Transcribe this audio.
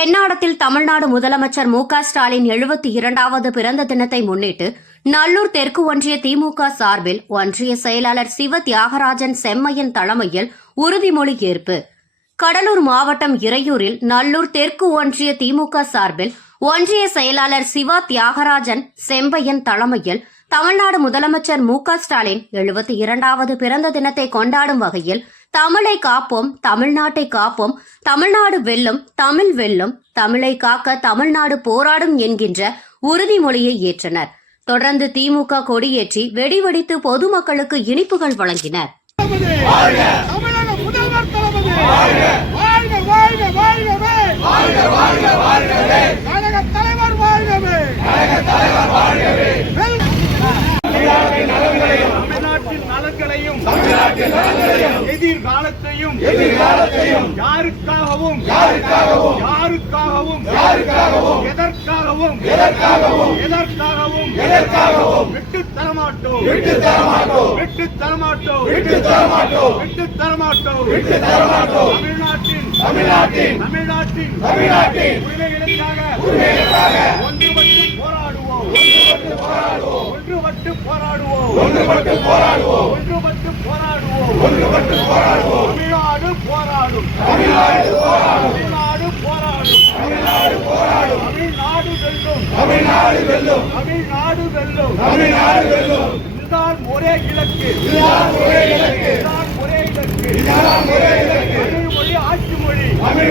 தமிழ்நாடு முதலமைச்சர் மு க ஸ்டாலின் எழுபத்தி இரண்டாவது பிறந்த தினத்தை முன்னிட்டு நல்லூர் தெற்கு ஒன்றிய திமுக சார்பில் ஒன்றிய செயலாளர் சிவ தியாகராஜன் செம்மையன் தலைமையில் உறுதிமொழி ஏற்பு. கடலூர் மாவட்டம் இறையூரில் நல்லூர் தெற்கு ஒன்றிய திமுக சார்பில் ஒன்றிய செயலாளர் சிவா தியாகராஜன் செம்பையன் தலைமையில் தமிழ்நாடு முதலமைச்சர் மு க ஸ்டாலின் எழுபத்தி இரண்டாவது பிறந்த தினத்தை கொண்டாடும் வகையில் தமிழை காப்போம் தமிழ்நாட்டை காப்போம் தமிழ்நாடு வெல்லும் தமிழ் வெல்லும் தமிழை காக்க தமிழ்நாடு போராடும் என்கின்ற உறுதிமொழியை ஏற்றனர். தொடர்ந்து திமுக கொடியேற்றி வெடிவெடித்து பொதுமக்களுக்கு இனிப்புகள் வழங்கினர். எதிர்காலத்தையும் எதிர்காலத்தையும் யாருக்காகவும் யாருக்காகவும் யாருக்காகவும் யாருக்காகவும் எதற்காகவும் எதற்காகவும் எதற்காகவும் எதற்காகவும் விட்டு தரமாட்டோம். விட்டு தரமாட்டோம். விட்டு தரமாட்டோம். விட்டு தரமாட்டோம். விட்டு தரமாட்டோம். விட்டு தரமாட்டோம். தமிழ்நாட்டின் தமிழ்நாட்டின் தமிழ்நாட்டின் தமிழ்நாட்டின் உரிமைகளுக்காக உரிமைகளுக்காக ஒன்றுபட்டு போராடுவோம். ஒன்றுபட்டு போராடுவோம். ஒன்றுபட்டு போராடுவோம். ஒன்றுபட்டு போராடுவோம். ஒன்றுபட்டு போராடுவோம் தமிழ்நாடு போராடும். தமிழ்நாடு போராடும். தமிழ்நாடு போராடும். தமிழ்நாடு வெல்லும். தமிழ்நாடு வெல்லும். தமிழ்நாடு வெல்லும். தமிழ்நாடு வெல்லும். இதுதான் ஒரே இலக்கு. இதுதான் ஒரே இலக்கு. இதுதான் ஒரே இலக்கு. இதுதான் ஒரே இலக்கு. தமிழ் மொழி ஆட்சி மொழி தமிழ்